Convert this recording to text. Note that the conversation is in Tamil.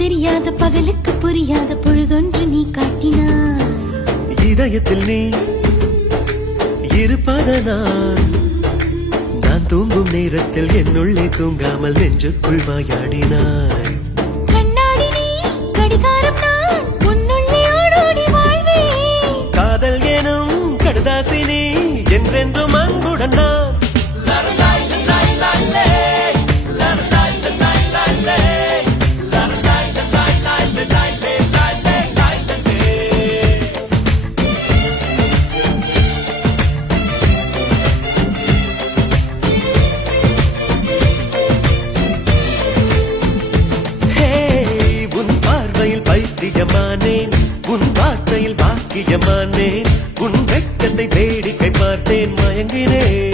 தெரியாத பகலுக்கு புரியாத பொழுதொன்று நீ காட்டினாய். இதயத்தில் நீ இருப்பதனால் நான் தூங்கும் நேரத்தில் என்னுள்ளே தூங்காமல் நெஞ்சுக்குள் வாயாடினாய். கண்ணாடி நீ கடிகாரம் நான் உன்னுள்ளே ஓடோடி வாழ்வேன். காதல் எனும் கடுதாசினி என்றென்றும் அன்புடன் நான். பைத்தியமானேன் உன் வார்த்தையில் பாக்கியமானேன். உன் வெட்கத்தை வேடிக்கை பார்த்தேன் மயங்கினேன்.